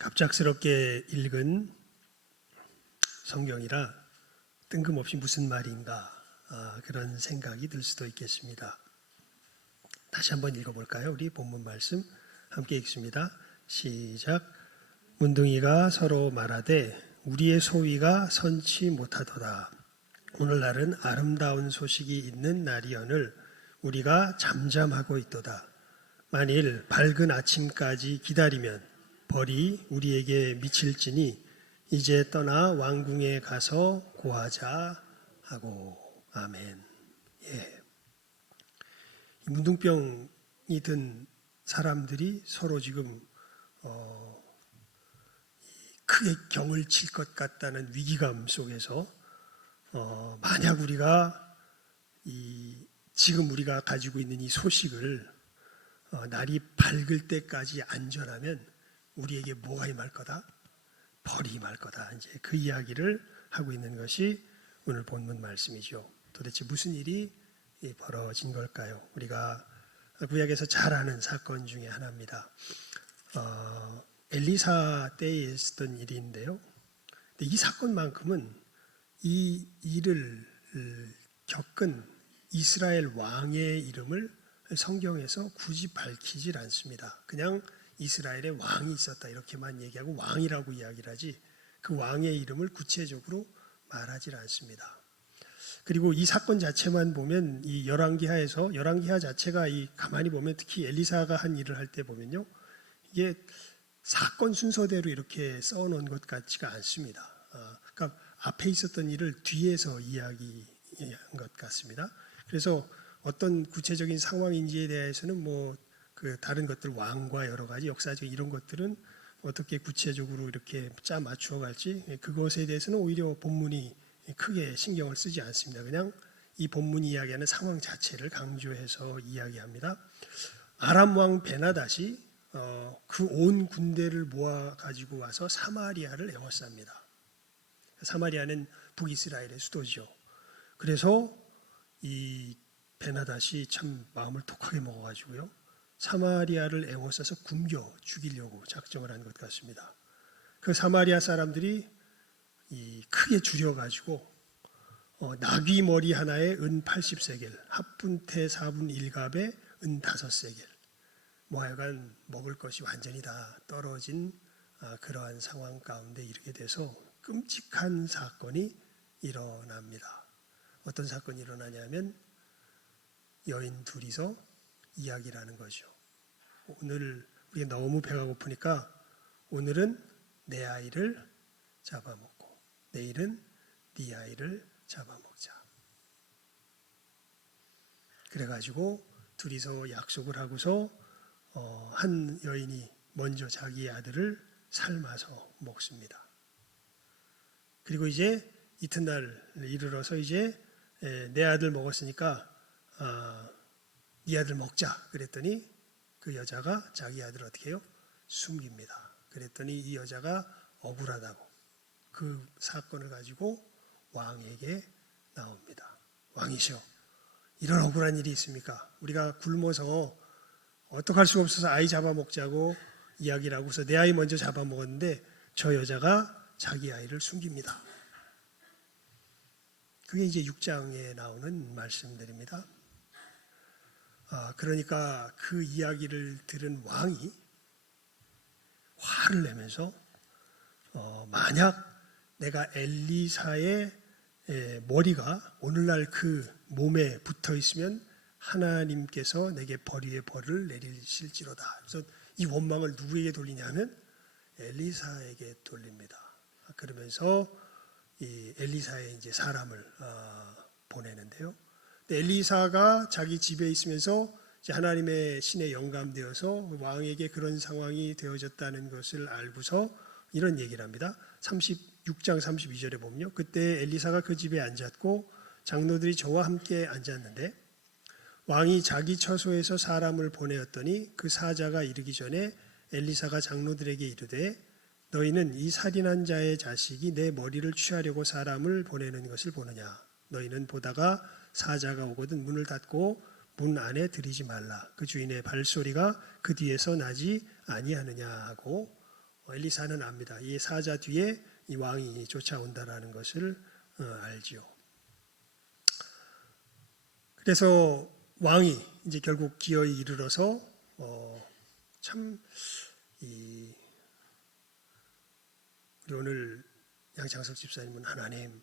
갑작스럽게 읽은 성경이라 뜬금없이 무슨 말인가 그런 생각이 들 수도 있겠습니다. 다시 한번 읽어볼까요? 우리 본문 말씀 함께 읽습니다. 시작. 문둥이가 서로 말하되 우리의 소위가 선치 못하도다. 오늘날은 아름다운 소식이 있는 날이오늘 우리가 잠잠하고 있도다. 만일 밝은 아침까지 기다리면 벌이 우리에게 미칠지니 이제 떠나 왕궁에 가서 고하자 하고. 아멘. 예. 문둥병이 든 사람들이 서로 지금 크게 경을 칠 것 같다는 위기감 속에서 만약 우리가 지금 우리가 가지고 있는 이 소식을 날이 밝을 때까지 안전하면 우리에게 뭐가 임할 거다? 벌이 임할 거다. 이제 그 이야기를 하고 있는 것이 오늘 본문 말씀이죠. 도대체 무슨 일이 벌어진 걸까요? 우리가 구약에서 잘 아는 사건 중에 하나입니다. 엘리사 때에 있었던 일인데요. 근데 이 사건만큼은 이 일을 겪은 이스라엘 왕의 이름을 성경에서 굳이 밝히질 않습니다. 그냥 이스라엘의 왕이 있었다 이렇게만 얘기하고 왕이라고 이야기를 하지 그 왕의 이름을 구체적으로 말하질 않습니다. 그리고 이 사건 자체만 보면 이 열왕기하 자체가 가만히 보면 특히 엘리사가 한 일을 할 때 보면요, 이게 사건 순서대로 이렇게 써놓은 것 같지가 않습니다. 그러니까 앞에 있었던 일을 뒤에서 이야기한 것 같습니다. 그래서 어떤 구체적인 상황인지에 대해서는 그 다른 것들 왕과 여러 가지 역사적 이런 것들은 어떻게 구체적으로 이렇게 짜 맞추어 갈지 그것에 대해서는 오히려 본문이 크게 신경을 쓰지 않습니다. 그냥 이 본문이 이야기하는 상황 자체를 강조해서 이야기합니다. 아람 왕 베나닷이 그 온 군대를 모아 가지고 와서 사마리아를 에워쌉니다. 사마리아는 북이스라엘의 수도죠. 그래서 이 베나닷이 참 마음을 독하게 먹어가지고요, 사마리아를 에워싸서 굶겨 죽이려고 작정을 한 것 같습니다. 그 사마리아 사람들이 크게 줄여가지고 나귀 머리 하나에 은 80세겔, 합분태 4분 1갑에 은 5세겔, 하여간 먹을 것이 완전히 다 떨어진 그러한 상황 가운데 이르게 돼서 끔찍한 사건이 일어납니다. 어떤 사건이 일어나냐면 여인 둘이서 이야기를 하는 거죠. 오늘 우리가 너무 배가 고프니까 오늘은 내 아이를 잡아먹고 내일은 네 아이를 잡아먹자. 그래가지고 둘이서 약속을 하고서 한 여인이 먼저 자기 아들을 삶아서 먹습니다. 그리고 이제 이튿날 이르러서 이제 내 아들 먹었으니까 네 아들 먹자 그랬더니 그 여자가 자기 아들을 어떻게 해요? 숨깁니다. 그랬더니 이 여자가 억울하다고 그 사건을 가지고 왕에게 나옵니다. 왕이시여, 이런 억울한 일이 있습니까? 우리가 굶어서 어떡할 수가 없어서 아이 잡아먹자고 이야기를 하고서 내 아이 먼저 잡아먹었는데 저 여자가 자기 아이를 숨깁니다. 그게 이제 6장에 나오는 말씀들입니다. 그러니까 그 이야기를 들은 왕이 화를 내면서 만약 내가 엘리사의 머리가 오늘날 그 몸에 붙어 있으면 하나님께서 내게 벌 위에 벌을 내리실지로다. 그래서 이 원망을 누구에게 돌리냐면 엘리사에게 돌립니다. 그러면서 이 엘리사의 이제 사람을 보내는데요. 엘리사가 자기 집에 있으면서 하나님의 신에 영감되어서 왕에게 그런 상황이 되어졌다는 것을 알고서 이런 얘기를 합니다. 36장 32절에 보면요, 그때 엘리사가 그 집에 앉았고 장로들이 저와 함께 앉았는데 왕이 자기 처소에서 사람을 보내었더니 그 사자가 이르기 전에 엘리사가 장로들에게 이르되 너희는 이 살인한 자의 자식이 내 머리를 취하려고 사람을 보내는 것을 보느냐? 너희는 보다가 사자가 오거든 문을 닫고 문 안에 들이지 말라. 그 주인의 발소리가 그 뒤에서 나지 아니하느냐 하고 엘리사는 압니다. 이 사자 뒤에 이 왕이 쫓아온다라는 것을 알지요. 그래서 왕이 이제 결국 기어이 이르러서 우리 오늘 양창석 집사님은 하나님,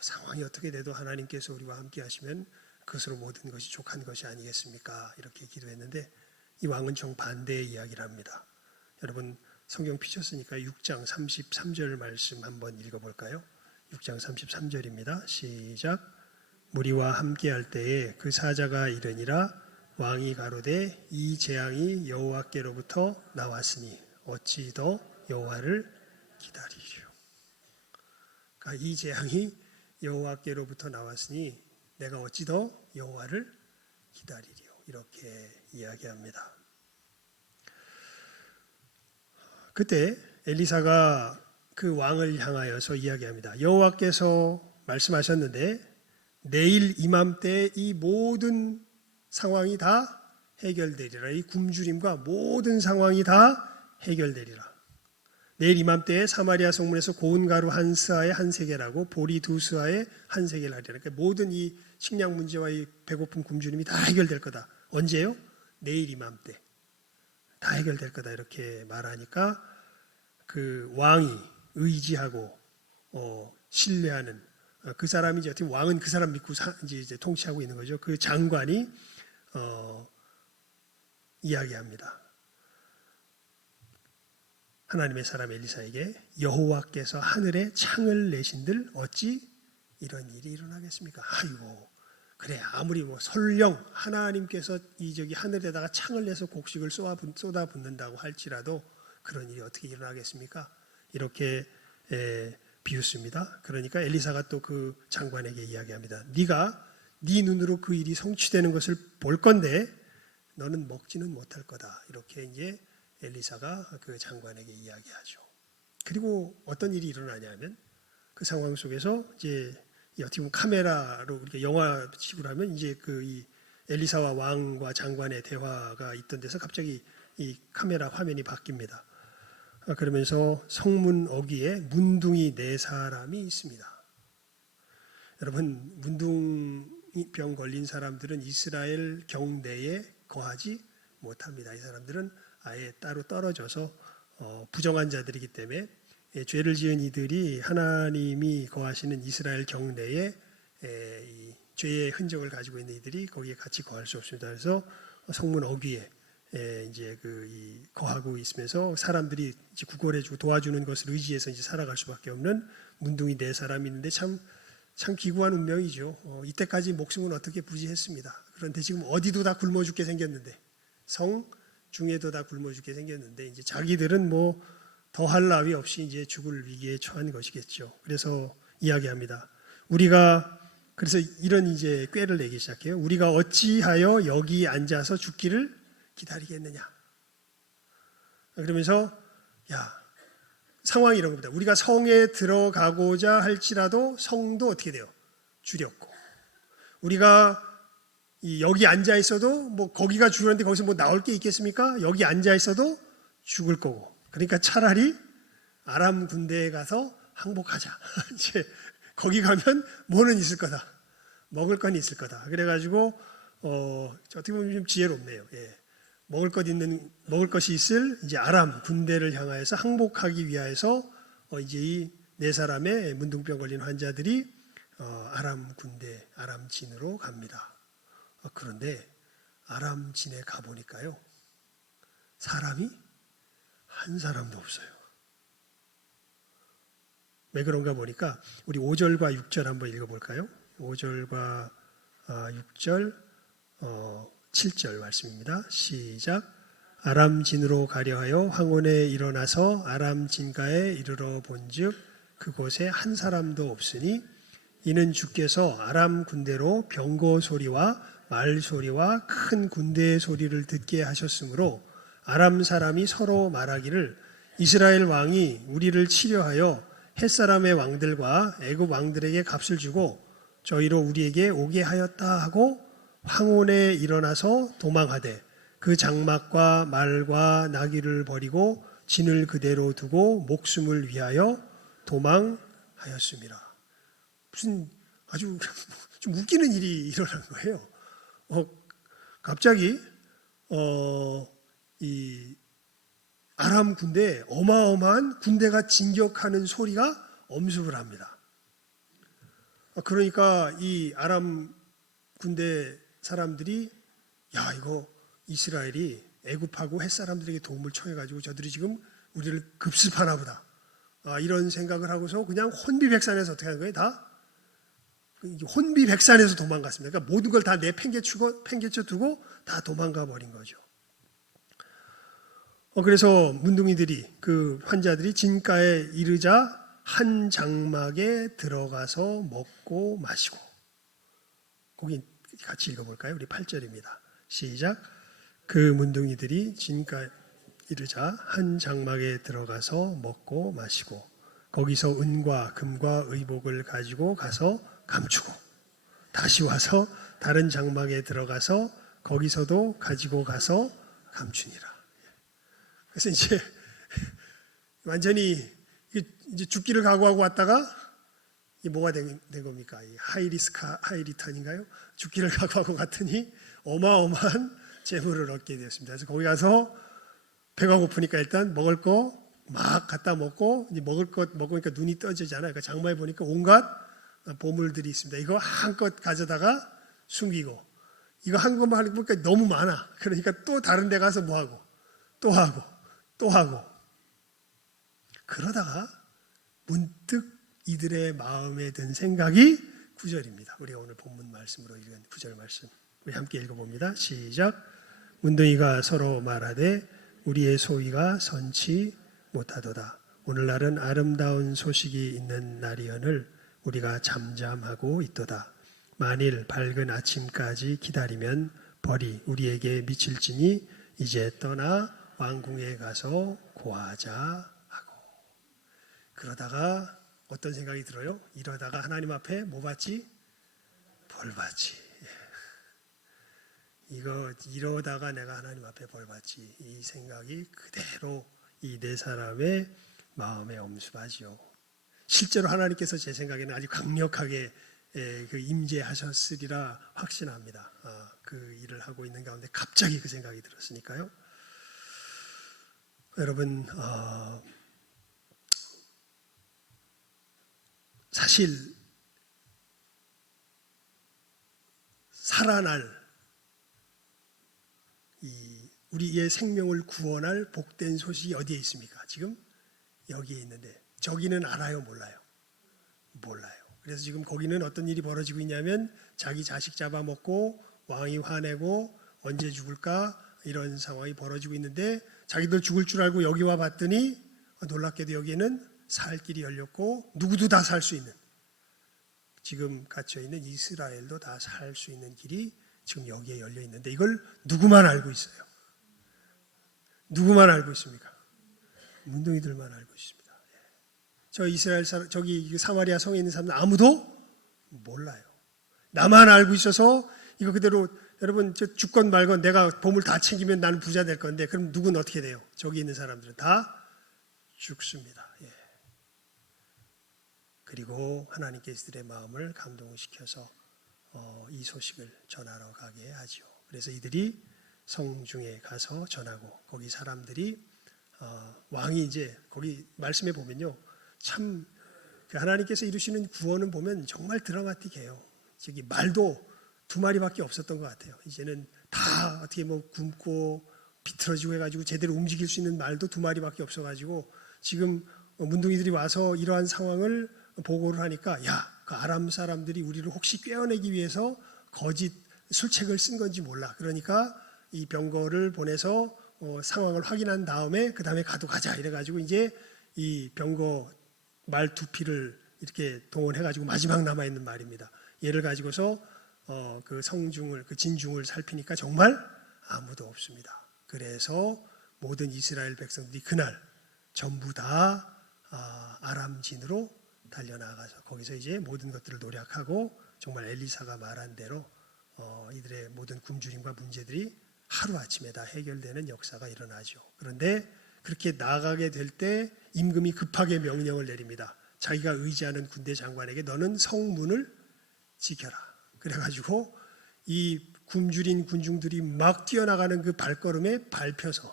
상황이 어떻게 돼도 하나님께서 우리와 함께 하시면 그것으로 모든 것이 족한 것이 아니겠습니까? 이렇게 기도했는데 이 왕은 정반대의 이야기를 합니다. 여러분 성경 피셨으니까 6장 33절 말씀 한번 읽어볼까요? 6장 33절입니다. 시작. 무리와 함께할 때에 그 사자가 이르니라 왕이 가로되 이 재앙이 여호와께로부터 나왔으니 어찌 더 여호와를 기다리리요. 그러니까 이 재앙이 여호와께로부터 나왔으니 내가 어찌 더 여호와를 기다리리요. 이렇게 이야기합니다. 그때 엘리사가 그 왕을 향하여서 이야기합니다. 여호와께서 말씀하셨는데 내일 이맘때 이 모든 상황이 다 해결되리라. 이 굶주림과 모든 상황이 다 해결되리라. 내일 이맘때에 사마리아 성문에서 고운 가루 한 스아에 한 세겔하고 보리 두 스아에 한 세겔 하리라. 그러니까 모든 이 식량 문제와 이 배고픔 굶주림이 다 해결될 거다. 언제요? 내일 이맘때 다 해결될 거다. 이렇게 말하니까 그 왕이 의지하고 신뢰하는 그 사람이 이제 어떻게 왕은 그 사람 믿고 이제 통치하고 있는 거죠. 그 장관이 이야기합니다. 하나님의 사람 엘리사에게 여호와께서 하늘에 창을 내신들 어찌 이런 일이 일어나겠습니까? 아이고 그래 아무리 설령 하나님께서 이 하늘에다가 창을 내서 곡식을 쏟아붓는다고 할지라도 그런 일이 어떻게 일어나겠습니까? 이렇게 비웃습니다. 그러니까 엘리사가 또 그 장관에게 이야기합니다. 네가 네 눈으로 그 일이 성취되는 것을 볼 건데 너는 먹지는 못할 거다. 이렇게 이제 엘리사가 그 장관에게 이야기하죠. 그리고 어떤 일이 일어나냐면 그 상황 속에서 이제 어떻게 보면 카메라로 이렇게 영화식으로 하면 이제 이 엘리사와 왕과 장관의 대화가 있던 데서 갑자기 이 카메라 화면이 바뀝니다. 그러면서 성문 어귀에 문둥이 4사람이 있습니다. 여러분 문둥병 걸린 사람들은 이스라엘 경내에 거하지 못합니다. 이 사람들은 아예 따로 떨어져서 부정한 자들이기 때문에 죄를 지은 이들이 하나님이 거하시는 이스라엘 경내에 이 죄의 흔적을 가지고 있는 이들이 거기에 같이 거할 수 없습니다. 그래서 성문 어귀에 이제 거하고 있으면서 사람들이 이제 구걸해주고 도와주는 것을 의지해서 이제 살아갈 수밖에 없는 문둥이 4사람이 있는데 참 기구한 운명이죠. 이때까지 목숨은 어떻게 부지했습니다. 그런데 지금 어디도 다 굶어 죽게 생겼는데 성 중에도 다 굶어 죽게 생겼는데 이제 자기들은 더할 나위 없이 이제 죽을 위기에 처한 것이겠죠. 그래서 이야기합니다. 그래서 이런 이제 꾀를 내기 시작해요. 우리가 어찌하여 여기 앉아서 죽기를 기다리겠느냐. 그러면서 상황이 이런 겁니다. 우리가 성에 들어가고자 할지라도 성도 어떻게 돼요? 주렵고 우리가 여기 앉아 있어도 거기가 주는데 거기서 나올 게 있겠습니까? 여기 앉아 있어도 죽을 거고. 그러니까 차라리 아람 군대에 가서 항복하자. 이제 거기 가면 뭐는 있을 거다. 먹을 건 있을 거다. 그래가지고 어떻게 보면 좀 지혜롭네요. 먹을 것이 있을 이제 아람 군대를 향하여서 항복하기 위하여서 이제 이 4사람의 문둥병 걸린 환자들이 아람 군대, 아람 진으로 갑니다. 그런데 아람 진에 가보니까요, 사람이 한 사람도 없어요. 왜 그런가 보니까 우리 5절과 6절 한번 읽어볼까요? 5절과 6절 7절 말씀입니다. 시작. 아람 진으로 가려 하여 황혼에 일어나서 아람 진가에 이르러 본즉 그곳에 한 사람도 없으니 이는 주께서 아람 군대로 병거 소리와 말 소리와 큰 군대의 소리를 듣게 하셨으므로 아람 사람이 서로 말하기를 이스라엘 왕이 우리를 치려하여 햇사람의 왕들과 애굽 왕들에게 값을 주고 저희로 우리에게 오게 하였다 하고 황혼에 일어나서 도망하되 그 장막과 말과 나귀를 버리고 진을 그대로 두고 목숨을 위하여 도망하였습니다. 무슨 아주 좀 웃기는 일이 일어난 거예요. 갑자기 이 아람 군대, 어마어마한 군대가 진격하는 소리가 엄습을 합니다. 그러니까 이 아람 군대 사람들이 야, 이거 이스라엘이 애굽하고 헷 사람들에게 도움을 청해가지고 저들이 지금 우리를 급습하나 보다. 이런 생각을 하고서 그냥 혼비백산에서 어떻게 하는 거예요? 다 혼비백산에서 도망갔습니다. 그러니까 모든 걸 다 팽개쳐 두고 다 도망가 버린 거죠. 그래서 문둥이들이 그 환자들이 진가에 이르자 한 장막에 들어가서 먹고 마시고. 거기 같이 읽어볼까요? 우리 8절입니다. 시작. 그 문둥이들이 진가에 이르자 한 장막에 들어가서 먹고 마시고 거기서 은과 금과 의복을 가지고 가서 감추고 다시 와서 다른 장막에 들어가서 거기서도 가지고 가서 감추니라. 그래서 이제 완전히 이제 죽기를 각오하고 왔다가 이 뭐가 된 겁니까? 이 하이리턴인가요? 죽기를 각오하고 갔더니 어마어마한 재물을 얻게 되었습니다. 그래서 거기 가서 배가 고프니까 일단 먹을 거 막 갖다 먹고 이제 먹을 것 먹으니까 눈이 떠지잖아요. 그러니까 장마에 보니까 온갖 보물들이 있습니다. 이거 한껏 가져다가 숨기고 이거 한 것만 하니까 보니까 너무 많아. 그러니까 또 다른 데 가서 뭐 하고 또 하고 또 하고 그러다가 문득 이들의 마음에 든 생각이 9절입니다. 우리가 오늘 본문 말씀으로 읽은 9절 말씀 우리 함께 읽어봅니다. 시작. 문둥이가 서로 말하되 우리의 소위가 선치 못하도다. 오늘날은 아름다운 소식이 있는 날이언을 우리가 잠잠하고 있도다. 만일 밝은 아침까지 기다리면 벌이 우리에게 미칠지니 이제 떠나 왕궁에 가서 고하자 하고. 그러다가 어떤 생각이 들어요? 이러다가 하나님 앞에 뭐 받지? 벌 받지. 이러다가 내가 하나님 앞에 벌 받지. 이 생각이 그대로 이 네 사람의 마음에 엄습하지요. 실제로 하나님께서 제 생각에는 아주 강력하게 그 임재하셨으리라 확신합니다. 그 일을 하고 있는 가운데 갑자기 그 생각이 들었으니까요. 여러분, 사실 살아날 우리의 생명을 구원할 복된 소식이 어디에 있습니까? 지금 여기에 있는데 저기는 알아요? 몰라요? 몰라요. 그래서 지금 거기는 어떤 일이 벌어지고 있냐면 자기 자식 잡아먹고 왕이 화내고 언제 죽을까 이런 상황이 벌어지고 있는데 자기들 죽을 줄 알고 여기 와 봤더니 놀랍게도 여기에는 살 길이 열렸고 누구도 다 살 수 있는 지금 갇혀있는 이스라엘도 다 살 수 있는 길이 지금 여기에 열려 있는데 이걸 누구만 알고 있어요? 누구만 알고 있습니까? 문둥이들만 알고 있습니다. 저 이스라엘 사람, 저기 사마리아 성에 있는 사람들 아무도 몰라요. 나만 알고 있어서 이거 그대로 여러분 저 죽건 말건 내가 보물 다 챙기면 나는 부자 될 건데 그럼 누구는 어떻게 돼요? 저기 있는 사람들은 다 죽습니다. 그리고 하나님께서 이들의 마음을 감동시켜서 이 소식을 전하러 가게 하지요. 그래서 이들이 성중에 가서 전하고 거기 사람들이 왕이 이제 거기 말씀에 보면요 참 하나님께서 이루시는 구원은 보면 정말 드라마틱해요. 저기 말도 2마리밖에 없었던 것 같아요. 이제는 다 어떻게 뭐 굶고 비틀어지고 해가지고 제대로 움직일 수 있는 말도 2마리밖에 없어가지고 지금 문둥이들이 와서 이러한 상황을 보고를 하니까 그 아람 사람들이 우리를 혹시 꿰어내기 위해서 거짓 술책을 쓴 건지 몰라. 그러니까 이 병거를 보내서 상황을 확인한 다음에 그 다음에 가자 이래가지고 이제 이 병거 말 2피를 이렇게 동원해가지고 마지막 남아있는 말입니다. 얘를 가지고서 그 성중을 그 진중을 살피니까 정말 아무도 없습니다. 그래서 모든 이스라엘 백성들이 그날 전부 다 아람진으로 달려나가서 거기서 이제 모든 것들을 노력하고 정말 엘리사가 말한 대로 이들의 모든 굶주림과 문제들이 하루아침에 다 해결되는 역사가 일어나죠. 그런데 그렇게 나가게 될 때 임금이 급하게 명령을 내립니다. 자기가 의지하는 군대 장관에게 너는 성문을 지켜라. 그래가지고 이 굶주린 군중들이 막 뛰어나가는 그 발걸음에 밟혀서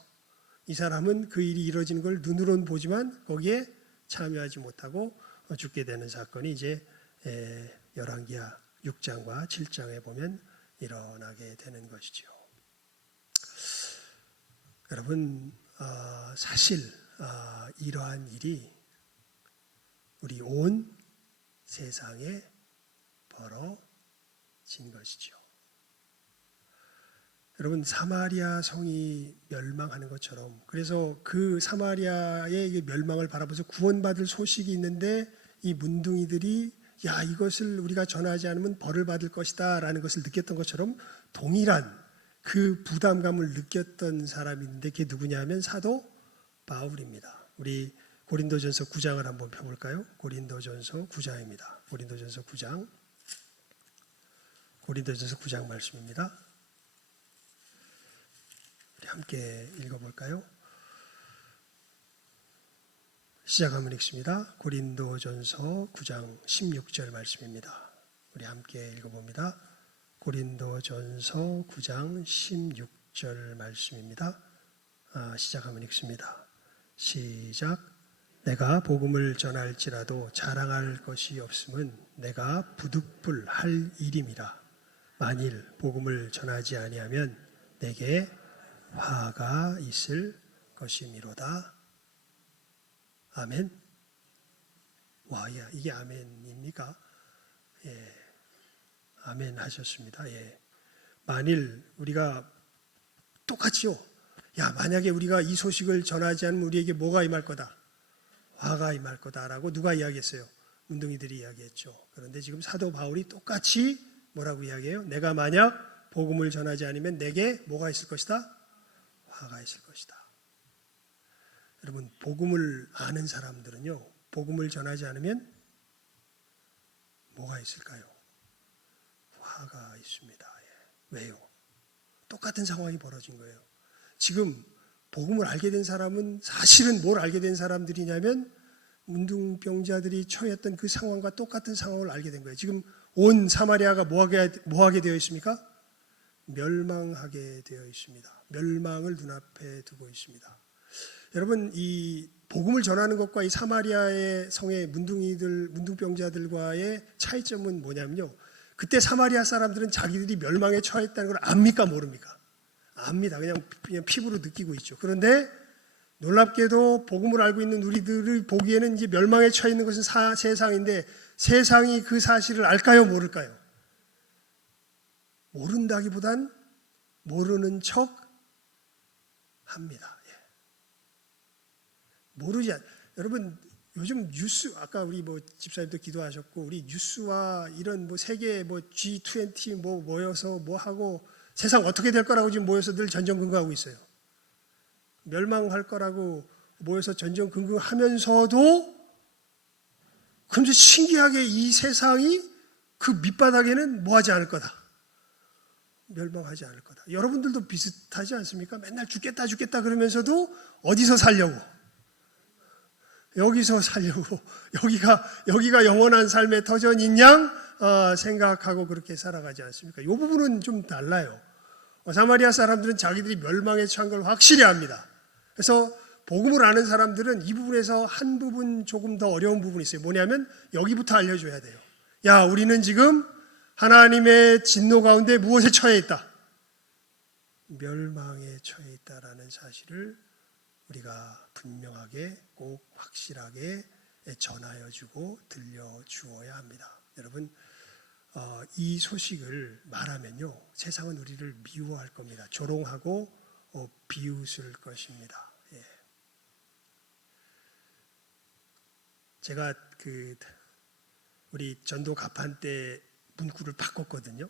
이 사람은 그 일이 이루어지는 걸 눈으로는 보지만 거기에 참여하지 못하고 죽게 되는 사건이 이제 열왕기하 6장과 7장에 보면 일어나게 되는 것이죠. 여러분, 사실 이러한 일이 우리 온 세상에 벌어진 것이죠. 여러분, 사마리아 성이 멸망하는 것처럼, 그래서 그 사마리아의 멸망을 바라보면서 구원받을 소식이 있는데 이 문둥이들이 야, 이것을 우리가 전하지 않으면 벌을 받을 것이다 라는 것을 느꼈던 것처럼 동일한 그 부담감을 느꼈던 사람이 있는데 그게 누구냐면 사도 바울입니다. 우리 고린도전서 9장을 한번 펴볼까요? 고린도전서 9장입니다. 고린도전서 9장 말씀입니다. 우리 함께 읽어볼까요? 시작하면 읽습니다. 고린도전서 9장 16절 말씀입니다. 우리 함께 읽어봅니다. 고린도전서 9장 16절 말씀입니다. 시작하면 읽습니다. 시작. 내가 복음을 전할지라도 자랑할 것이 없음은 내가 부득불할 일임이라. 만일 복음을 전하지 아니하면 내게 화가 있을 것이미로다. 아멘. 와, 야, 이게 아멘입니까? 예, 아멘 하셨습니다. 예. 만일 우리가 똑같이요. 야, 만약에 우리가 이 소식을 전하지 않으면 우리에게 뭐가 임할 거다? 화가 임할 거다라고 누가 이야기했어요? 문둥이들이 이야기했죠. 그런데 지금 사도 바울이 똑같이 뭐라고 이야기해요? 내가 만약 복음을 전하지 않으면 내게 뭐가 있을 것이다? 화가 있을 것이다. 여러분, 복음을 아는 사람들은요, 복음을 전하지 않으면 뭐가 있을까요? 화가 있습니다. 예. 왜요? 똑같은 상황이 벌어진 거예요. 지금 복음을 알게 된 사람은 사실은 뭘 알게 된 사람들이냐면 문둥병자들이 처했던 그 상황과 똑같은 상황을 알게 된 거예요. 지금 온 사마리아가 뭐하게 되어 있습니까? 멸망하게 되어 있습니다. 멸망을 눈앞에 두고 있습니다. 여러분, 이 복음을 전하는 것과 이 사마리아의 성의 문둥병자들과의 차이점은 뭐냐면요. 그때 사마리아 사람들은 자기들이 멸망에 처했다는 걸 압니까 모릅니까? 압니다. 그냥 피부로 느끼고 있죠. 그런데 놀랍게도 복음을 알고 있는 우리들을 보기에는 이제 멸망에 처해 있는 것은 세상인데 세상이 그 사실을 알까요? 모를까요? 모른다기보단 모르는 척 합니다. 예. 여러분, 요즘 뉴스, 아까 우리 집사님도 기도하셨고, 우리 뉴스와 이런 세계 G20 모여서 하고 세상 어떻게 될 거라고 지금 모여서 늘 전전긍긍하고 있어요. 멸망할 거라고 모여서 전전긍긍하면서도 그런데 신기하게 이 세상이 그 밑바닥에는 뭐하지 않을 거다. 멸망하지 않을 거다. 여러분들도 비슷하지 않습니까? 맨날 죽겠다 그러면서도 어디서 살려고? 여기서 살려고. 여기가 영원한 삶의 터전인 양 생각하고 그렇게 살아가지 않습니까? 이 부분은 좀 달라요. 사마리아 사람들은 자기들이 멸망에 처한 걸 확실히 압니다. 그래서 복음을 아는 사람들은 이 부분에서 한 부분 조금 더 어려운 부분이 있어요. 뭐냐면 여기부터 알려줘야 돼요. 야, 우리는 지금 하나님의 진노 가운데 무엇에 처해 있다? 멸망에 처해 있다라는 사실을 우리가 분명하게 꼭 확실하게 전하여주고 들려주어야 합니다. 여러분, 이 소식을 말하면요, 세상은 우리를 미워할 겁니다. 조롱하고 비웃을 것입니다. 예. 제가 우리 전도 가판 때 문구를 바꿨거든요.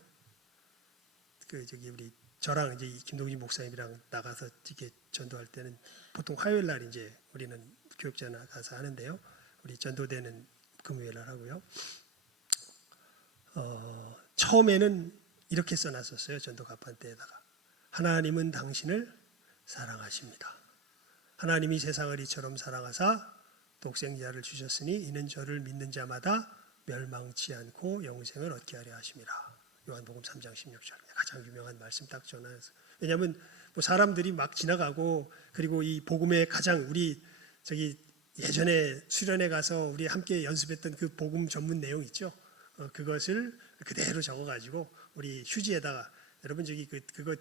우리 저랑 이제 김동진 목사님이랑 나가서 이렇게 전도할 때는 보통 화요일 날 이제 우리는 교육자 나가서 하는데요. 우리 전도대는 금요일 날 하고요. 처음에는 이렇게 써놨었어요. 전도 가판 때에다가 하나님은 당신을 사랑하십니다. 하나님이 세상을 이처럼 사랑하사 독생자를 주셨으니 이는 저를 믿는 자마다 멸망치 않고 영생을 얻게 하려 하심이라. 요한복음 3장 16절 가장 유명한 말씀 딱 전해서. 왜냐하면 뭐 사람들이 막 지나가고 그리고 이 복음의 가장 우리 저기 예전에 수련회 가서 우리 함께 연습했던 그 복음 전문 내용 있죠. 그것을 그대로 적어가지고 우리 휴지에다가 여러분 저기 그거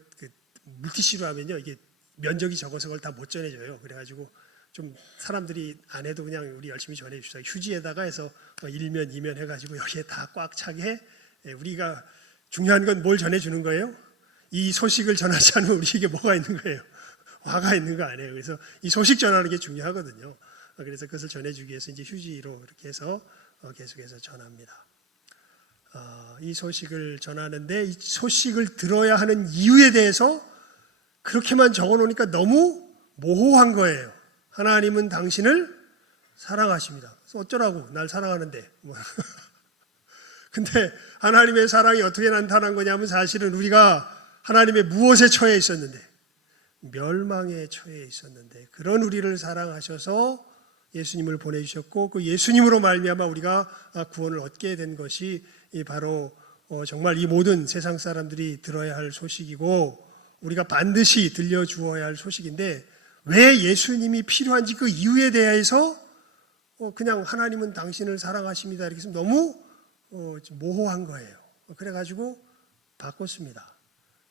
물티슈로 하면요 이게 면적이 적어서 그걸 다 못 전해줘요. 그래가지고 좀 사람들이 안 해도 그냥 우리 열심히 전해주시다. 휴지에다가 해서 1면 2면 해가지고 여기에 다 꽉 차게 우리가 중요한 건 뭘 전해주는 거예요? 이 소식을 전하지 않으면 우리에게 뭐가 있는 거예요? 화가 있는 거 아니에요. 그래서 이 소식 전하는 게 중요하거든요. 그래서 그것을 전해주기 위해서 이제 휴지로 이렇게 해서 계속해서 전합니다. 이 소식을 전하는데 이 소식을 들어야 하는 이유에 대해서 그렇게만 적어놓으니까 너무 모호한 거예요. 하나님은 당신을 사랑하십니다. 그래서 어쩌라고 날 사랑하는데 근데 하나님의 사랑이 어떻게 나타난 거냐면 사실은 우리가 하나님의 무엇에 처해 있었는데 멸망에 처해 있었는데 그런 우리를 사랑하셔서 예수님을 보내주셨고 그 예수님으로 말미암아 우리가 구원을 얻게 된 것이 바로 정말 이 모든 세상 사람들이 들어야 할 소식이고 우리가 반드시 들려주어야 할 소식인데 왜 예수님이 필요한지 그 이유에 대해서 그냥 하나님은 당신을 사랑하십니다 이렇게 해서 너무 모호한 거예요. 그래가지고 바꿨습니다.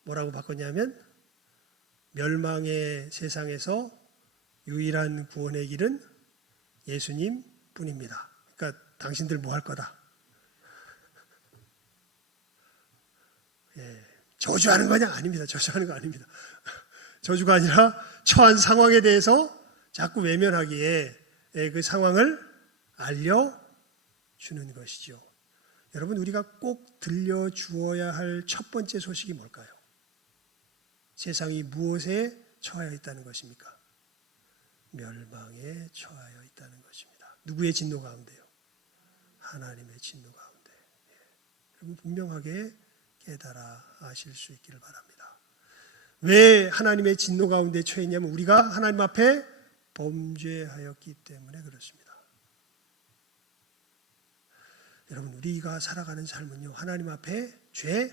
뭐라고 바꿨냐면 멸망의 세상에서 유일한 구원의 길은 예수님 뿐입니다. 그러니까 당신들 뭐 할 거다. 저주하는 거냐? 아닙니다. 저주하는 거 아닙니다. 저주가 아니라 처한 상황에 대해서 자꾸 외면하기에 그 상황을 알려주는 것이죠. 여러분 우리가 꼭 들려주어야 할 첫 번째 소식이 뭘까요? 세상이 무엇에 처하여 있다는 것입니까? 멸망에 처하여 있다는 것입니다. 누구의 진노 가운데요? 하나님의 진노 가운데. 여러분 분명하게 깨달아 아실 수 있기를 바랍니다. 왜 하나님의 진노 가운데 처해 있냐면 우리가 하나님 앞에 범죄하였기 때문에 그렇습니다. 여러분 우리가 살아가는 삶은요 하나님 앞에 죄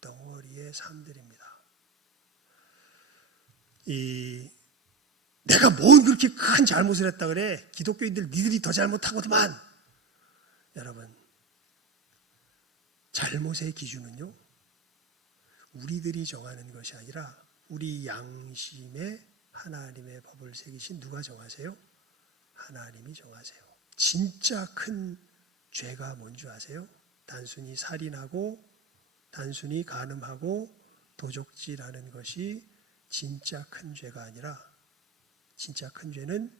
덩어리의 삶들입니다. 내가 뭔 그렇게 큰 잘못을 했다 그래? 기독교인들 니들이 더 잘못하거든만. 여러분 잘못의 기준은요 우리들이 정하는 것이 아니라 우리 양심에 하나님의 법을 새기신 누가 정하세요? 하나님이 정하세요. 진짜 큰 죄가 뭔지 아세요? 단순히 살인하고 단순히 간음하고 도적질하는 것이 진짜 큰 죄가 아니라 진짜 큰 죄는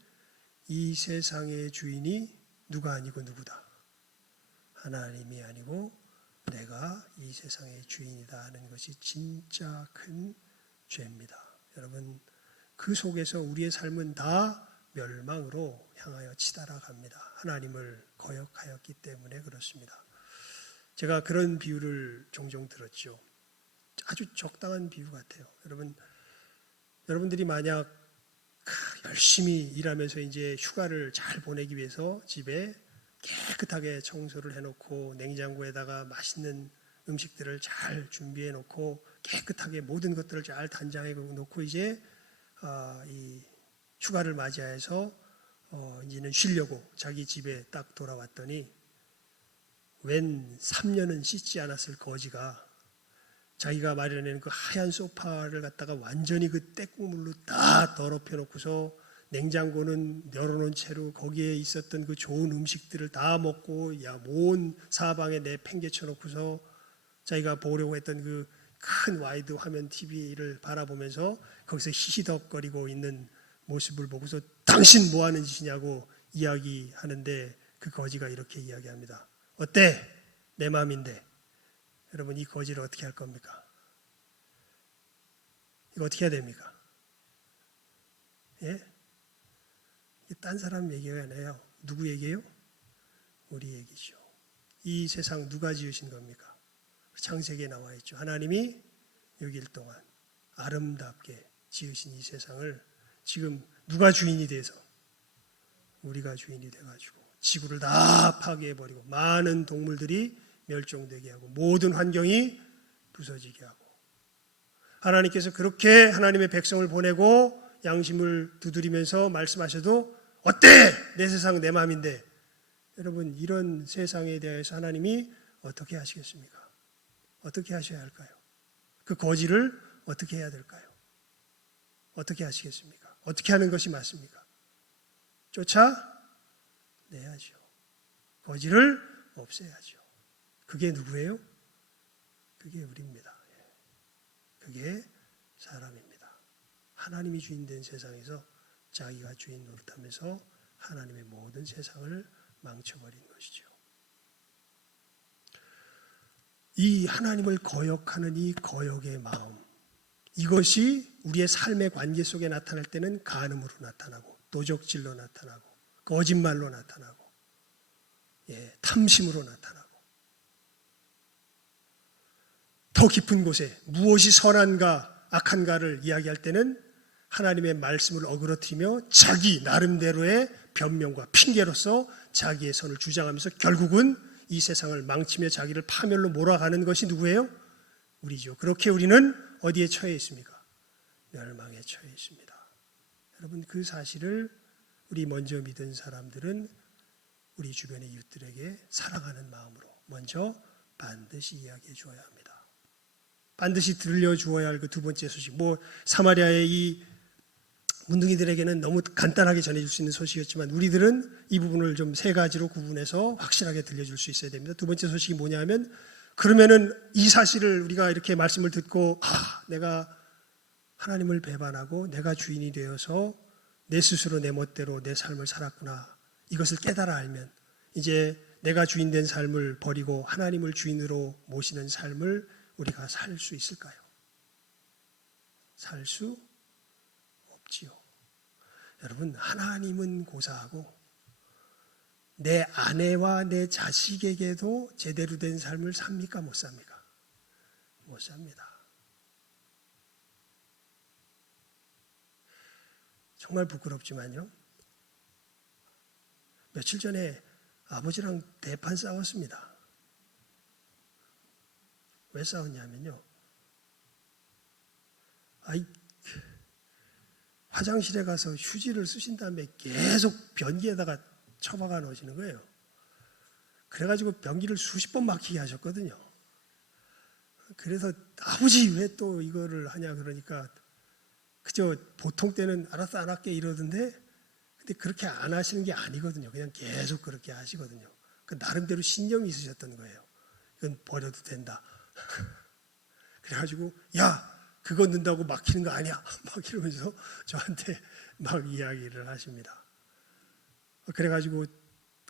이 세상의 주인이 누가 아니고 누구다? 하나님이 아니고 내가 이 세상의 주인이다 하는 것이 진짜 큰 죄입니다. 여러분 그 속에서 우리의 삶은 다 멸망으로 향하여 치달아갑니다. 하나님을 거역하였기 때문에 그렇습니다. 제가 그런 비유를 종종 들었죠. 아주 적당한 비유 같아요. 여러분들이 만약 열심히 일하면서 이제 휴가를 잘 보내기 위해서 집에 깨끗하게 청소를 해놓고 냉장고에다가 맛있는 음식들을 잘 준비해 놓고 깨끗하게 모든 것들을 잘 단장해 놓고 이제 이 휴가를 맞이해서 이제는 쉬려고 자기 집에 딱 돌아왔더니 웬 3년은 씻지 않았을 거지가 자기가 마련해낸 그 하얀 소파를 갖다가 완전히 그 때국물로 다 더럽혀 놓고서 냉장고는 열어놓은 채로 거기에 있었던 그 좋은 음식들을 다 먹고 온 사방에 내팽개쳐 놓고서 자기가 보려고 했던 그 큰 와이드 화면 TV를 바라보면서 거기서 히히덕거리고 있는 모습을 보고서 당신 뭐 하는 짓이냐고 이야기하는데 그 거지가 이렇게 이야기합니다. 어때? 내 마음인데. 여러분 이 거지를 어떻게 할 겁니까? 이거 어떻게 해야 됩니까? 예? 딴 사람 얘기가 아니에요. 누구 얘기예요? 우리 얘기죠. 이 세상 누가 지으신 겁니까? 창세기에 나와 있죠. 하나님이 6일 동안 아름답게 지으신 이 세상을 지금 누가 주인이 돼서? 우리가 주인이 돼가지고 지구를 다 파괴해버리고 많은 동물들이 멸종되게 하고 모든 환경이 부서지게 하고, 하나님께서 그렇게 하나님의 백성을 보내고 양심을 두드리면서 말씀하셔도 어때? 내 세상 내 마음인데. 여러분, 이런 세상에 대해서 하나님이 어떻게 하시겠습니까? 어떻게 하셔야 할까요? 그 거지를 어떻게 해야 될까요? 어떻게 하시겠습니까? 어떻게 하는 것이 맞습니까? 쫓아내야죠. 거지를 없애야죠. 그게 누구예요? 그게 우리입니다. 그게 사람입니다. 하나님이 주인된 세상에서 자기가 주인 노릇하면서 하나님의 모든 세상을 망쳐버린 것이죠. 이 하나님을 거역하는 이 거역의 마음, 이것이 우리의 삶의 관계 속에 나타날 때는 간음으로 나타나고, 도적질로 나타나고, 거짓말로 나타나고, 탐심으로 나타나고, 더 깊은 곳에 무엇이 선한가 악한가를 이야기할 때는 하나님의 말씀을 어그러뜨리며 자기 나름대로의 변명과 핑계로서 자기의 선을 주장하면서 결국은 이 세상을 망치며 자기를 파멸로 몰아가는 것이 누구예요? 우리죠. 그렇게 우리는 어디에 처해 있습니까? 멸망에 처해 있습니다. 여러분, 그 사실을 우리 먼저 믿은 사람들은 우리 주변의 이웃들에게 사랑하는 마음으로 먼저 반드시 이야기해 주어야 합니다. 반드시 들려주어야 할 그 두 번째 소식, 사마리아의 이 문둥이들에게는 너무 간단하게 전해줄 수 있는 소식이었지만 우리들은 이 부분을 좀 세 가지로 구분해서 확실하게 들려줄 수 있어야 됩니다. 두 번째 소식이 뭐냐면, 그러면은 이 사실을 우리가 이렇게 말씀을 듣고 내가 하나님을 배반하고 내가 주인이 되어서 내 스스로 내 멋대로 내 삶을 살았구나, 이것을 깨달아 알면 이제 내가 주인된 삶을 버리고 하나님을 주인으로 모시는 삶을 우리가 살 수 있을까요? 살 수 없지요. 여러분, 하나님은 고사하고 내 아내와 내 자식에게도 제대로 된 삶을 삽니까? 못 삽니까? 못 삽니다. 정말 부끄럽지만요, 며칠 전에 아버지랑 대판 싸웠습니다. 왜 싸웠냐면요, 화장실에 가서 휴지를 쓰신 다음에 계속 변기에다가 처박아 놓으시는 거예요. 그래가지고 변기를 수십 번 막히게 하셨거든요. 그래서 아버지 왜 또 이거를 하냐 그러니까 그저 보통 때는 알았어 안 할게 이러던데, 근데 그렇게 안 하시는 게 아니거든요. 그냥 계속 그렇게 하시거든요. 그 나름대로 신념이 있으셨던 거예요. 이건 버려도 된다. 그래가지고 야, 그거 넣는다고 막히는 거 아니야 막 이러면서 저한테 막 이야기를 하십니다. 그래가지고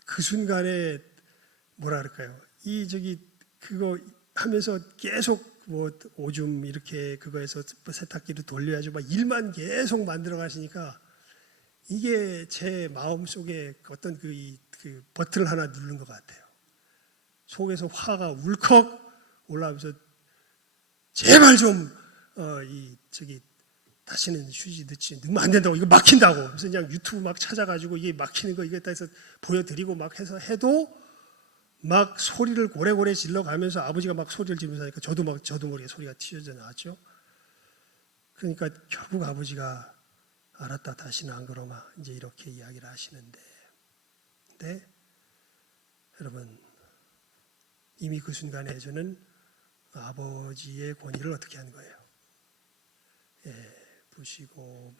그 순간에 뭐라 그럴까요, 그거 하면서 계속 오줌 이렇게 그거에서 세탁기를 돌려야죠, 막 일만 계속 만들어 가시니까 이게 제 마음 속에 어떤 그 버튼을 하나 누른 것 같아요. 속에서 화가 울컥 올라오면서 제발 좀 다시는 휴지 넣으면 안 된다고, 이거 막힌다고. 그래서 그냥 유튜브 막 찾아가지고 이게 막히는 거 이거 해서 보여드리고 막 해서 해도 막 소리를 고래고래 질러가면서 아버지가 막 소리를 지르면서 하니까 저도 모르게 소리가 튀어져 나왔죠. 그러니까 결국 아버지가 알았다, 다시는 안 그러마, 이제 이렇게 이야기를 하시는데, 근데 여러분, 이미 그 순간에 저는 아버지의 권위를 어떻게 한 거예요? 부시고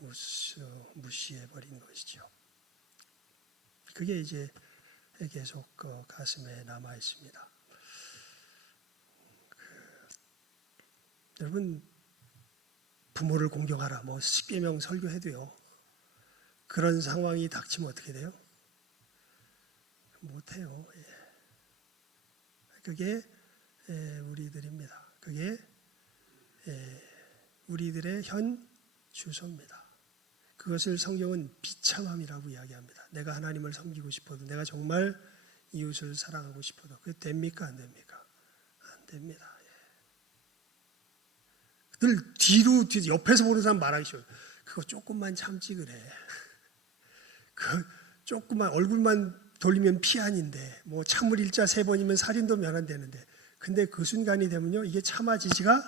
무시해버린 것이죠. 그게 이제 계속 가슴에 남아 있습니다. 여러분, 부모를 공경하라, 10계명 설교해도요, 그런 상황이 닥치면 어떻게 돼요? 못해요. 그게 우리들입니다. 그게 우리들의 현 주소입니다. 그것을 성경은 비참함이라고 이야기합니다. 내가 하나님을 섬기고 싶어도, 내가 정말 이웃을 사랑하고 싶어도 그게 됩니까? 안 됩니까? 안 됩니다. 늘 뒤로 옆에서 보는 사람 말하기 싫어요. 그거 조금만 참지 그래. 그 조금만 얼굴만 돌리면 피안인데 뭐 참을 일자 3번이면 살인도 면한되는데 근데 그 순간이 되면요 이게 참아지지가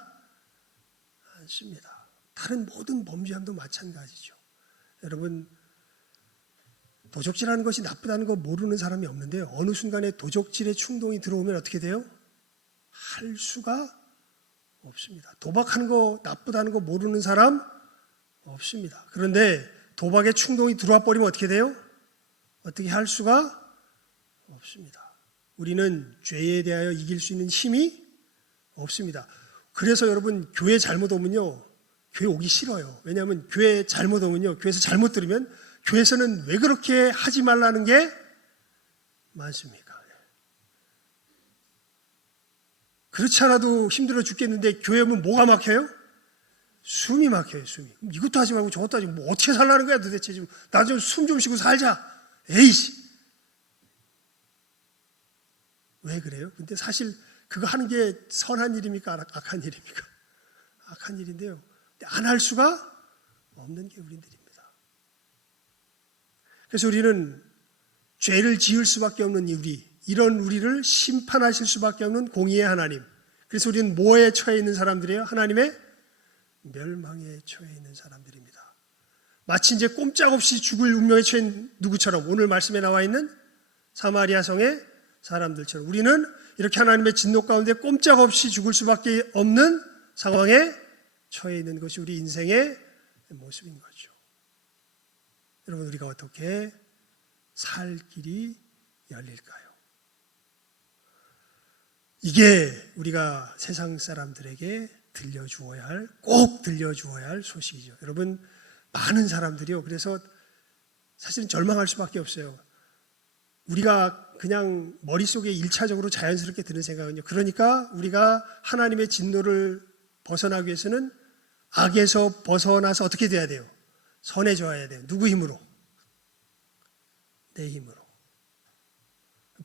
않습니다. 다른 모든 범죄함도 마찬가지죠. 여러분 도적질하는 것이 나쁘다는 거 모르는 사람이 없는데요. 어느 순간에 도적질의 충동이 들어오면 어떻게 돼요? 할 수가 없습니다. 도박하는 거 나쁘다는 거 모르는 사람 없습니다. 그런데 도박의 충동이 들어와 버리면 어떻게 돼요? 어떻게 할 수가 없습니다. 우리는 죄에 대하여 이길 수 있는 힘이 없습니다. 그래서 여러분 교회 잘못 오면요 교회 오기 싫어요. 왜냐하면 교회 잘못 오면요 교회에서 잘못 들으면 교회에서는 왜 그렇게 하지 말라는 게 많습니까? 그렇지 않아도 힘들어 죽겠는데 교회 오면 뭐가 막혀요? 숨이 막혀요. 숨이. 이것도 하지 말고 저것도 하지 말고 뭐 어떻게 살라는 거야 도대체 지금. 나 좀 숨 좀 쉬고 살자. 에이씨. 왜 그래요? 근데 사실 그거 하는 게 선한 일입니까? 악한 일입니까? 악한 일인데요. 안 할 수가 없는 게 우리들입니다. 그래서 우리는 죄를 지을 수밖에 없는 이런 우리를 심판하실 수밖에 없는 공의의 하나님. 그래서 우리는 뭐에 처해 있는 사람들이에요? 하나님의 멸망에 처해 있는 사람들입니다. 마치 이제 꼼짝없이 죽을 운명에 처한 누구처럼 오늘 말씀에 나와 있는 사마리아 성의 사람들처럼 우리는 이렇게 하나님의 진노 가운데 꼼짝없이 죽을 수밖에 없는 상황에 처해 있는 것이 우리 인생의 모습인 거죠. 여러분 우리가 어떻게 살 길이 열릴까요? 이게 우리가 세상 사람들에게 꼭 들려주어야 할 소식이죠. 여러분 많은 사람들이요. 그래서 사실은 절망할 수밖에 없어요. 우리가 그냥 머릿속에 1차적으로 자연스럽게 드는 생각은요. 그러니까 우리가 하나님의 진노를 벗어나기 위해서는 악에서 벗어나서 어떻게 돼야 돼요? 선해져야 돼요. 누구 힘으로? 내 힘으로.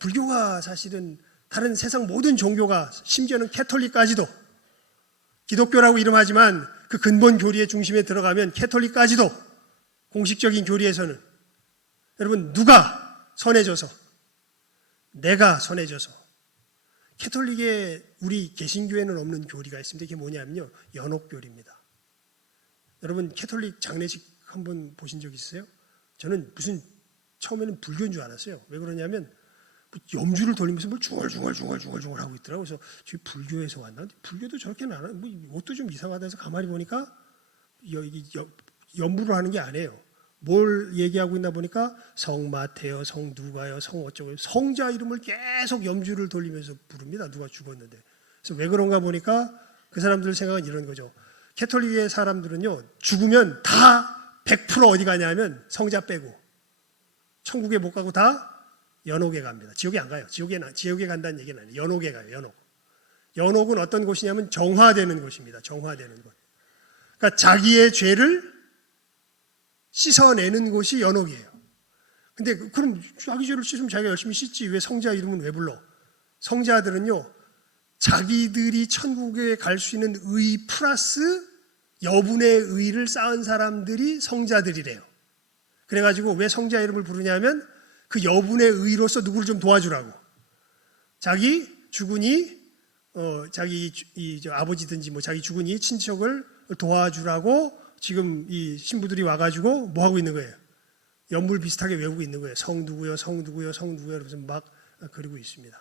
불교가 사실은 다른 세상 모든 종교가 심지어는 캐톨릭까지도 기독교라고 이름하지만 그 근본 교리의 중심에 들어가면 캐톨릭까지도 공식적인 교리에서는 여러분 누가 선해져서 내가 선해져서 캐톨릭에 우리 개신교에는 없는 교리가 있습니다. 이게 뭐냐면요. 연옥교리입니다. 여러분 캐톨릭 장례식 한번 보신 적 있어요? 저는 처음에는 불교인 줄 알았어요. 왜 그러냐면 염주를 돌리면서 뭘 중얼중얼 하고 있더라고요. 그래서 저희 불교에서 왔나? 불교도 저렇게는 안 하고 뭐 이것도 좀 이상하다 해서 가만히 보니까 연부를 하는 게 아니에요. 뭘 얘기하고 있나 보니까 성 마태요, 성 누가요, 성 어쩌고 성자 이름을 계속 염주를 돌리면서 부릅니다. 누가 죽었는데. 그래서 왜 그런가 보니까 그 사람들 생각은 이런 거죠. 캐톨릭의 사람들은요 죽으면 다 100% 어디 가냐면 성자 빼고 천국에 못 가고 다 연옥에 갑니다. 지옥에 안 가요. 지옥에 간다는 얘기는 아니에요. 연옥에 가요. 연옥. 연옥은 어떤 곳이냐면 정화되는 곳입니다. 정화되는 곳. 그러니까 자기의 죄를 씻어내는 곳이 연옥이에요. 근데 그럼 자기 죄를 씻으면 자기가 열심히 씻지 왜 성자 이름은 왜 불러? 성자들은요 자기들이 천국에 갈 수 있는 의 플러스 여분의 의를 쌓은 사람들이 성자들이래요. 그래가지고 왜 성자 이름을 부르냐면 그 여분의 의로서 누구를 좀 도와주라고. 자기 주군이 자기 아버지든지 뭐 자기 주군이 친척을 도와주라고 지금 이 신부들이 와가지고 뭐 하고 있는 거예요? 연물 비슷하게 외우고 있는 거예요. 성 누구요, 성 누구요, 성 누구요. 그래서 막 그리고 있습니다.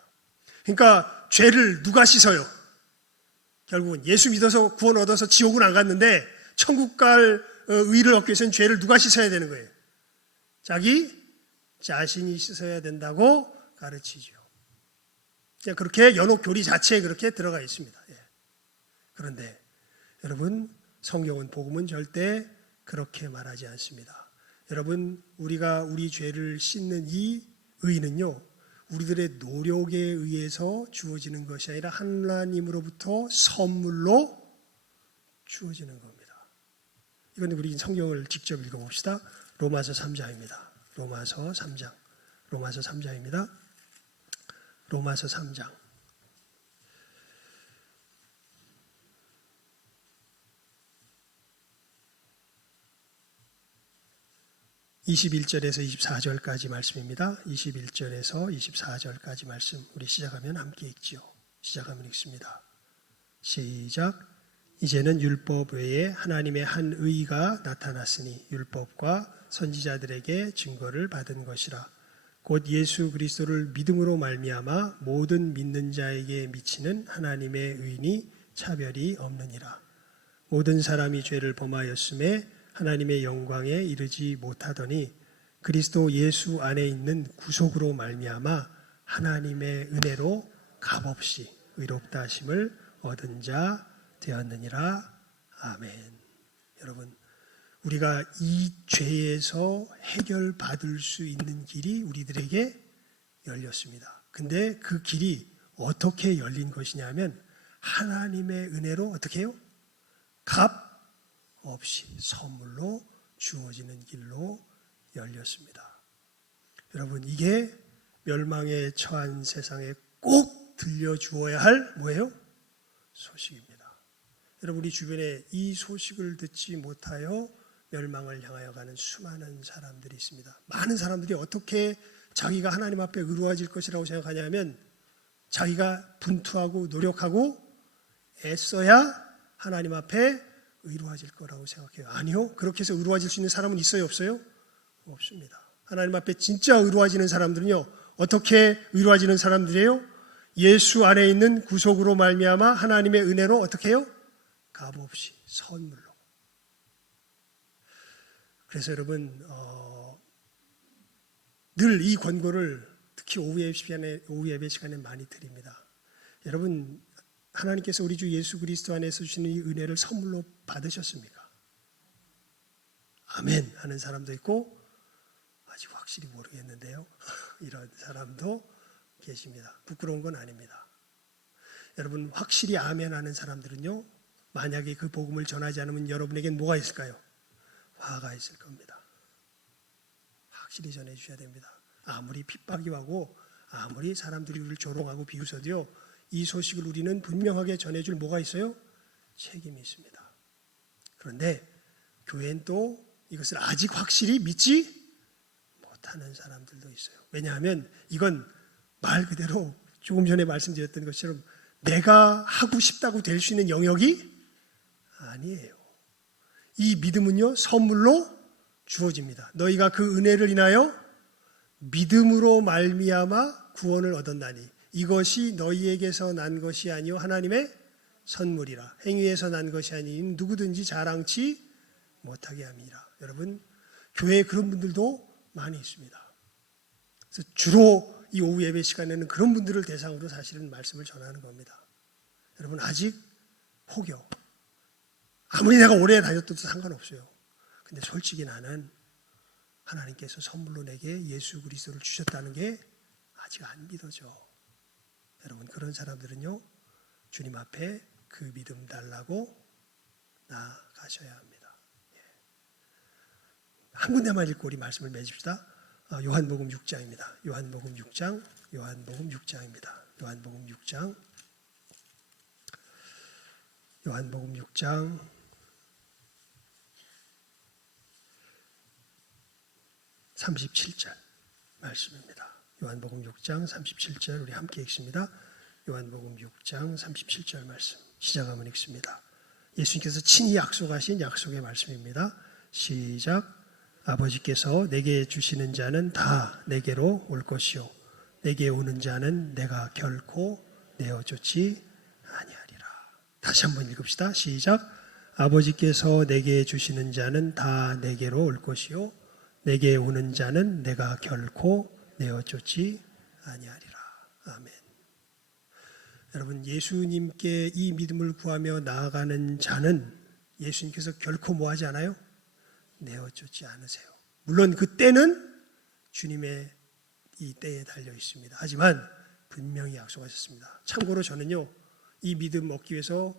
그러니까 죄를 누가 씻어요? 결국은 예수 믿어서 구원 얻어서 지옥은 안 갔는데 천국 갈 의를 얻기 위해서는 죄를 누가 씻어야 되는 거예요? 자기 자신이 씻어야 된다고 가르치죠. 그렇게 연옥 교리 자체에 그렇게 들어가 있습니다. 그런데 여러분 성경은 복음은 절대 그렇게 말하지 않습니다. 여러분 우리가 우리 죄를 씻는 이 의는요 우리들의 노력에 의해서 주어지는 것이 아니라 하나님으로부터 선물로 주어지는 겁니다. 이건 우리 성경을 직접 읽어봅시다. 로마서 3장입니다. 로마서 3장입니다. 로마서 3장. 21절에서 24절까지 말씀입니다. 21절에서 24절까지 말씀 우리 시작하면 함께 읽지요. 시작하면 읽습니다. 시작. 이제는 율법 외에 하나님의 한 의가 나타났으니 율법과 선지자들에게 증거를 받은 것이라. 곧 예수 그리스도를 믿음으로 말미암아 모든 믿는 자에게 미치는 하나님의 의인이 차별이 없느니라. 모든 사람이 죄를 범하였음에 하나님의 영광에 이르지 못하더니 그리스도 예수 안에 있는 구속으로 말미암아 하나님의 은혜로 값없이 의롭다 하심을 얻은 자 되었느니라. 아멘. 여러분, 우리가 이 죄에서 해결받을 수 있는 길이 우리들에게 열렸습니다. 근데 그 길이 어떻게 열린 것이냐면 하나님의 은혜로 어떻게 해요? 값 없이 선물로 주어지는 길로 열렸습니다. 여러분, 이게 멸망에 처한 세상에 꼭 들려주어야 할 뭐예요? 소식입니다. 여러분, 우리 주변에 이 소식을 듣지 못하여 멸망을 향하여 가는 수많은 사람들이 있습니다. 많은 사람들이 어떻게 자기가 하나님 앞에 의로워질 것이라고 생각하냐면 자기가 분투하고 노력하고 애써야 하나님 앞에 의로워질 거라고 생각해요. 아니요. 그렇게 해서 의로워질 수 있는 사람은 있어요? 없어요? 없습니다. 하나님 앞에 진짜 의로워지는 사람들은요. 어떻게 의로워지는 사람들이에요? 예수 안에 있는 구속으로 말미암아 하나님의 은혜로 어떻게 해요? 값없이 선물로. 그래서 여러분 늘 이 권고를 특히 오후 예배 시간에 많이 드립니다. 여러분, 하나님께서 우리 주 예수 그리스도 안에서 주시는 이 은혜를 선물로 받으셨습니까? 아멘 하는 사람도 있고 아직 확실히 모르겠는데요. 이런 사람도 계십니다. 부끄러운 건 아닙니다. 여러분, 확실히 아멘 하는 사람들은요, 만약에 그 복음을 전하지 않으면 여러분에겐 뭐가 있을까요? 화가 있을 겁니다. 확실히 전해 주셔야 됩니다. 아무리 핍박이 와고 아무리 사람들이 우리를 조롱하고 비웃어도요, 이 소식을 우리는 분명하게 전해줄 뭐가 있어요? 책임이 있습니다. 그런데 교회는 또 이것을 아직 확실히 믿지 못하는 사람들도 있어요. 왜냐하면 이건 말 그대로 조금 전에 말씀드렸던 것처럼 내가 하고 싶다고 될 수 있는 영역이 아니에요. 이 믿음은요, 선물로 주어집니다. 너희가 그 은혜를 인하여 믿음으로 말미암아 구원을 얻었나니 이것이 너희에게서 난 것이 아니요 하나님의 선물이라. 행위에서 난 것이 아닌 누구든지 자랑치 못하게 함이라. 여러분, 교회에 그런 분들도 많이 있습니다. 그래서 주로 이 오후 예배 시간에는 그런 분들을 대상으로 사실은 말씀을 전하는 겁니다. 여러분, 아직 혹여 아무리 내가 오래 다녔어도 상관없어요. 근데 솔직히 나는 하나님께서 선물로 내게 예수 그리스도를 주셨다는 게 아직 안 믿어져. 여러분, 그런 사람들은요, 주님 앞에 그 믿음 달라고 나아가셔야 합니다. 한 군데만 읽고 우리 말씀을 맺읍시다. 요한복음 6장입니다. 요한복음 6장, 요한복음 6장입니다. 요한복음 6장, 요한복음 6장 37절 말씀입니다. 요한복음 6장 37절 우리 함께 읽습니다. 요한복음 6장 37절 말씀 시작하면 읽습니다. 예수님께서 친히 약속하신 약속의 말씀입니다. 시작. 아버지께서 내게 주시는 자는 다 내게로 올 것이요 내게 오는 자는 내가 결코 내어쫓지 아니하리라. 다시 한번 읽읍시다. 시작. 아버지께서 내게 주시는 자는 다 내게로 올 것이요 내게 오는 자는 내가 결코 내어쫓지 아니하리라. 아멘. 여러분, 예수님께 이 믿음을 구하며 나아가는 자는 예수님께서 결코 뭐하지 않아요? 내어쫓지 않으세요. 물론 그 때는 주님의 이 때에 달려 있습니다. 하지만 분명히 약속하셨습니다. 참고로 저는요, 이 믿음 얻기 위해서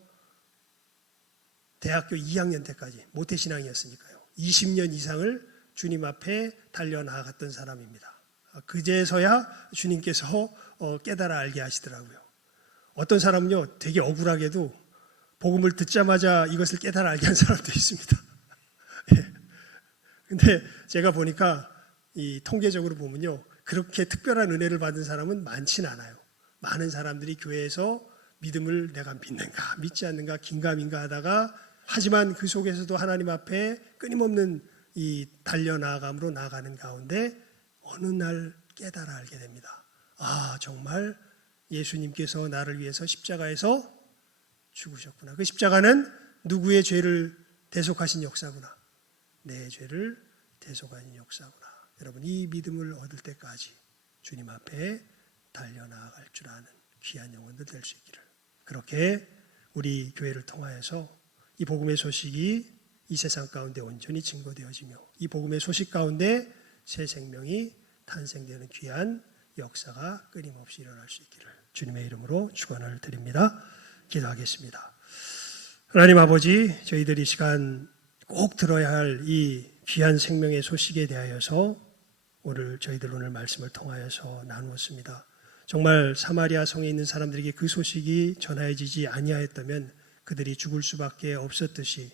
대학교 2학년 때까지 모태신앙이었으니까요, 20년 이상을 주님 앞에 달려나갔던 사람입니다. 그제서야 주님께서 깨달아 알게 하시더라고요. 어떤 사람은요, 되게 억울하게도 복음을 듣자마자 이것을 깨달아 알게 한 사람도 있습니다. 근데 제가 보니까 이 통계적으로 보면요, 그렇게 특별한 은혜를 받은 사람은 많진 않아요. 많은 사람들이 교회에서 믿음을 내가 믿는가 믿지 않는가 긴가민가 하다가, 하지만 그 속에서도 하나님 앞에 끊임없는 이 달려나감으로 나아가는 가운데 어느 날 깨달아 알게 됩니다. 아, 정말 예수님께서 나를 위해서 십자가에서 죽으셨구나. 그 십자가는 누구의 죄를 대속하신 역사구나. 내 죄를 대속하신 역사구나. 여러분, 이 믿음을 얻을 때까지 주님 앞에 달려나갈 줄 아는 귀한 영혼들 될 수 있기를, 그렇게 우리 교회를 통하여서 이 복음의 소식이 이 세상 가운데 온전히 증거되어지며 이 복음의 소식 가운데 새 생명이 탄생되는 귀한 역사가 끊임없이 일어날 수 있기를 주님의 이름으로 축원을 드립니다. 기도하겠습니다. 하나님 아버지, 저희들이 이 시간 꼭 들어야 할 이 귀한 생명의 소식에 대하여서 저희들 오늘 말씀을 통하여서 나누었습니다. 정말 사마리아 성에 있는 사람들에게 그 소식이 전하여지지 아니하였다면 그들이 죽을 수밖에 없었듯이,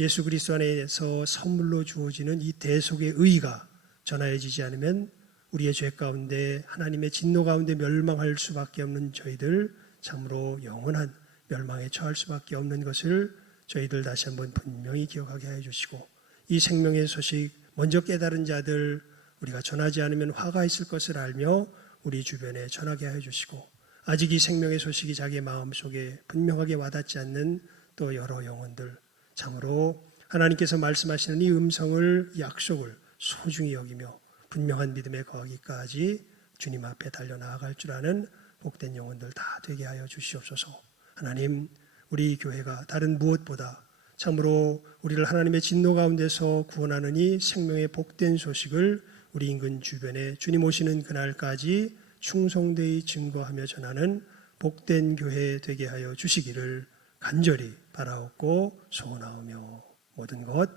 예수 그리스도 안에서 선물로 주어지는 이 대속의 의가 전하여지지 않으면 우리의 죄 가운데 하나님의 진노 가운데 멸망할 수밖에 없는 저희들, 참으로 영원한 멸망에 처할 수밖에 없는 것을 저희들 다시 한번 분명히 기억하게 해 주시고, 이 생명의 소식 먼저 깨달은 자들, 우리가 전하지 않으면 화가 있을 것을 알며 우리 주변에 전하게 해 주시고, 아직 이 생명의 소식이 자기의 마음속에 분명하게 와닿지 않는 또 여러 영혼들, 참으로 하나님께서 말씀하시는 이 음성을, 약속을 소중히 여기며 분명한 믿음에 거하기까지 주님 앞에 달려나아갈 줄 아는 복된 영혼들 다 되게 하여 주시옵소서. 하나님, 우리 교회가 다른 무엇보다 참으로 우리를 하나님의 진노 가운데서 구원하는 이 생명의 복된 소식을 우리 인근 주변에 주님 오시는 그날까지 충성되이 증거하며 전하는 복된 교회 되게 하여 주시기를 간절히 바라옵고 소원하오며 모든 것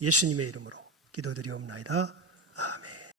예수님의 이름으로 기도드리옵나이다. 아멘.